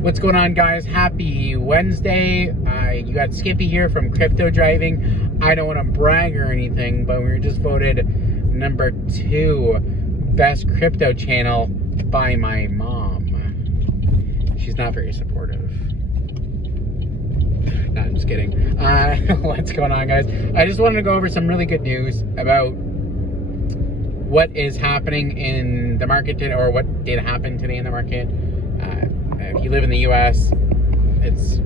What's going on, guys? Happy Wednesday. You got Skippy here from Crypto Driving. I don't want to brag or anything, but we were just voted number 2 best crypto channel by my mom. She's not very supportive. No, I'm just kidding. What's going on, guys? I just wanted to go over some really good news about what is happening in the market today, or what did happen today in the market. If you live in the US, it's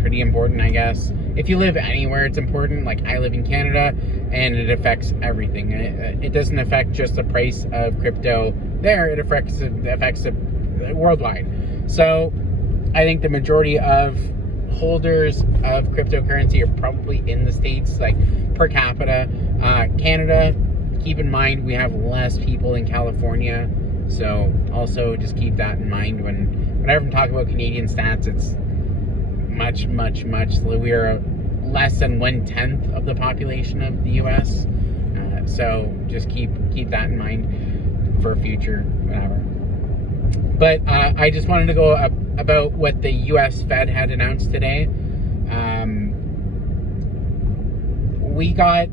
pretty important, I guess. If you live anywhere, it's important. Like, I live in Canada, and it affects everything. It doesn't affect just the price of crypto there. It affects it worldwide. So I think the majority of holders of cryptocurrency are probably in the States, like per capita. Canada, keep in mind, we have less people in California. So also just keep that in mind whenever I'm talking about Canadian stats. It's much. We are less than 1/10 of the population of the US. So just keep that in mind for future, whatever. But I just wanted to go about what the US Fed had announced today. We got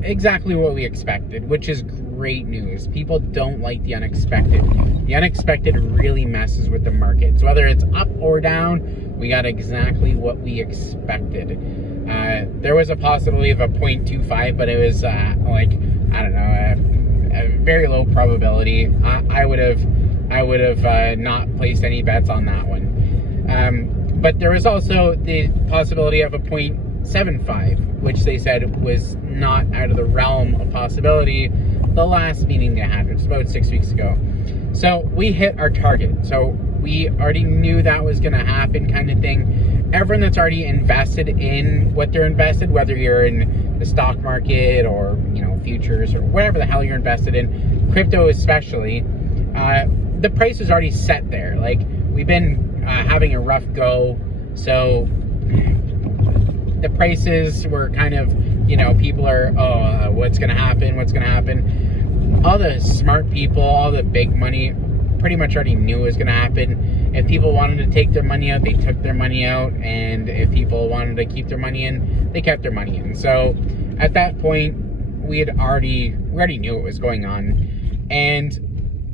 exactly what we expected, which is great news. People don't like the unexpected. The unexpected really messes with the markets. Whether it's up or down, we got exactly what we expected. There was a possibility of a 0.25, but it was a very low probability. I would have not placed any bets on that one. But there was also the possibility of a 0.75, which they said was not out of the realm of possibility. The last meeting they had, it was about 6 weeks ago. So we hit our target. So we already knew that was going to happen, kind of thing. Everyone that's already invested in what they're invested, whether you're in the stock market or, futures or whatever the hell you're invested in, crypto especially, the price was already set there. Like, we've been having a rough go. So the prices were kind of, people are, what's going to happen? All the smart people, all the big money pretty much already knew it was going to happen. If people wanted to take their money out, they took their money out. And if people wanted to keep their money in, they kept their money in. So at that point, we already knew what was going on. And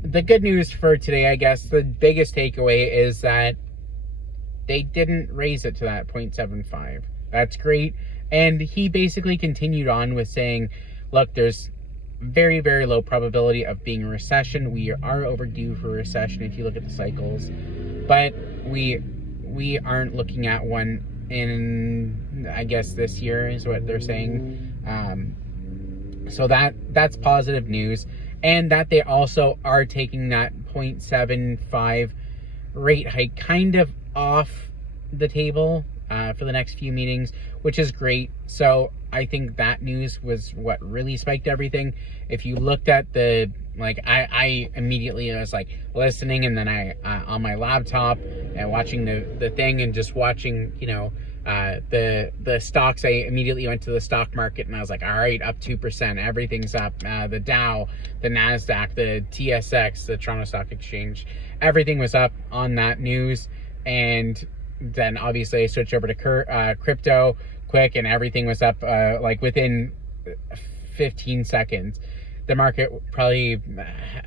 the good news for today, I guess, the biggest takeaway is that they didn't raise it to that 0.75. That's great. And he basically continued on with saying, look, there's very, very low probability of being a recession. We are overdue for a recession if you look at the cycles. But we aren't looking at one in, I guess, this year is what they're saying. So that's positive news. And that they also are taking that 0.75 rate hike kind of off the table for the next few meetings, which is great. So I think that news was what really spiked everything. If you looked at I immediately was like listening, and then I on my laptop and watching the thing and just watching, the stocks. I immediately went to the stock market and I was like, all right, up 2%, everything's up. The Dow, the NASDAQ, the TSX, the Toronto Stock Exchange, everything was up on that news. And then obviously I switched over to crypto quick, and everything was up within 15 seconds. The market probably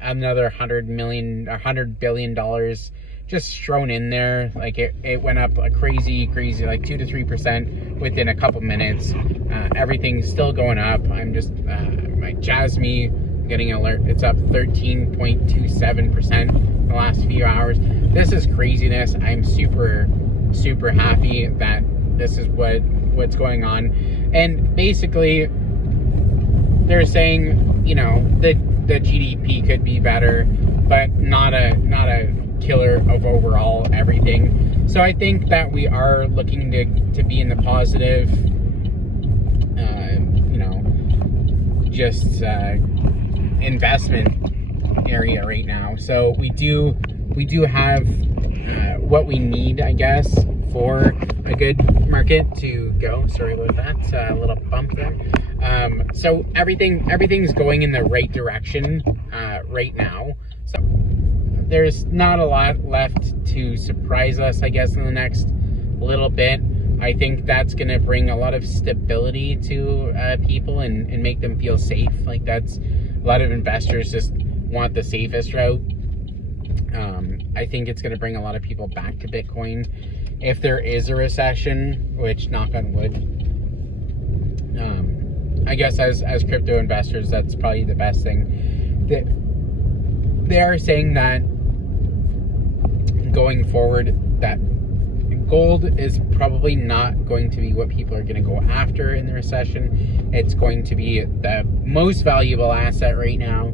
another $100 billion just thrown in there. Like, it went up a crazy, like 2 to 3% within a couple minutes. Everything's still going up. I'm just my Jasmy getting alert. It's up 13.27% in the last few hours. This is craziness. I'm super happy that this is what's going on. And basically they're saying, the GDP could be better, but not a killer of overall everything. So I think that we are looking to be in the positive, investment area right now. So we do have what we need, I guess, for a good market to go. Sorry about that, a little bump there. So everything's going in the right direction right now. So there's not a lot left to surprise us, I guess, in the next little bit. I think that's going to bring a lot of stability to people and make them feel safe. Like, that's a lot of investors just want the safest route. I think it's going to bring a lot of people back to Bitcoin. If there is a recession, which, knock on wood, I guess as crypto investors, that's probably the best thing. They are saying that going forward, that gold is probably not going to be what people are going to go after in the recession. It's going to be the most valuable asset right now,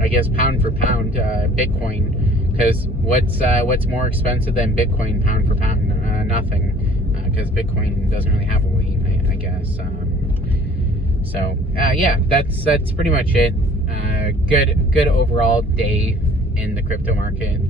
I guess, pound for pound, Bitcoin. Because what's more expensive than Bitcoin pound for pound? Nothing. Because Bitcoin doesn't really have a weight, I guess. Yeah, that's pretty much it. Good overall day in the crypto market.